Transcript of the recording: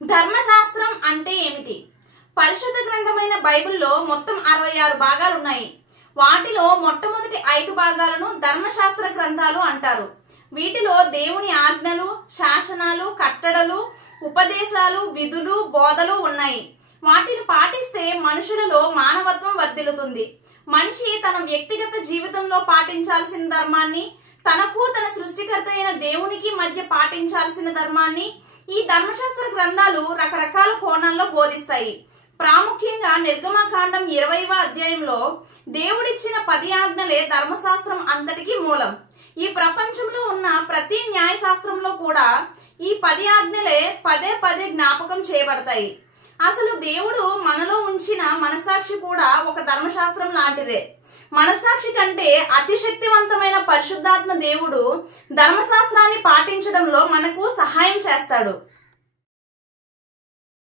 ధర్మశాస్త్రం అంటే ఏమిటి? పరిశుద్ధ గ్రంథమైన బైబిల్లో మొత్తం 66 భాగాలు ఉన్నాయి. వాటిలో మొట్టమొదటి 5 భాగాలను ధర్మశాస్త్ర గ్రంథాలు అంటారు. వీటిలో దేవుని ఆజ్ఞలు, శాసనాలు, కట్టడలు, ఉపదేశాలు, విధులు, బోధలు ఉన్నాయి. వాటిని పాటిస్తే మనుషులలో మానవత్వం వర్ధిల్లుతుంది. మనిషి తన వ్యక్తిగత జీవితంలో పాటించాల్సిన ధర్మాన్ని, తనకు తన సృష్టికర్త అయిన దేవునికి మధ్య పాటించాల్సిన ధర్మాన్ని ఈ ధర్మశాస్త్ర గ్రంథాలు రకరకాల కోణాల్లో బోధిస్తాయి. ప్రాముఖ్యంగా నిర్గమకాండం 20వ అధ్యాయంలో దేవుడిచ్చిన 10 ఆజ్ఞలే ధర్మశాస్త్రం అంతటికీ మూలం. ఈ ప్రపంచంలో ఉన్న ప్రతి న్యాయశాస్త్రంలో కూడా ఈ 10 ఆజ్ఞలే పదే పదే జ్ఞాపకం చేయబడతాయి. అసలు దేవుడు మనలో ఉంచిన మనసాక్షి కూడా ఒక ధర్మశాస్త్రం లాంటిదే. మనసాక్షి కంటే అతి శక్తివంతమైన పరిశుద్ధాత్మ దేవుడు ధర్మశాస్త్రాన్ని పాటించడంలో మనకు సహాయం చేస్తాడు.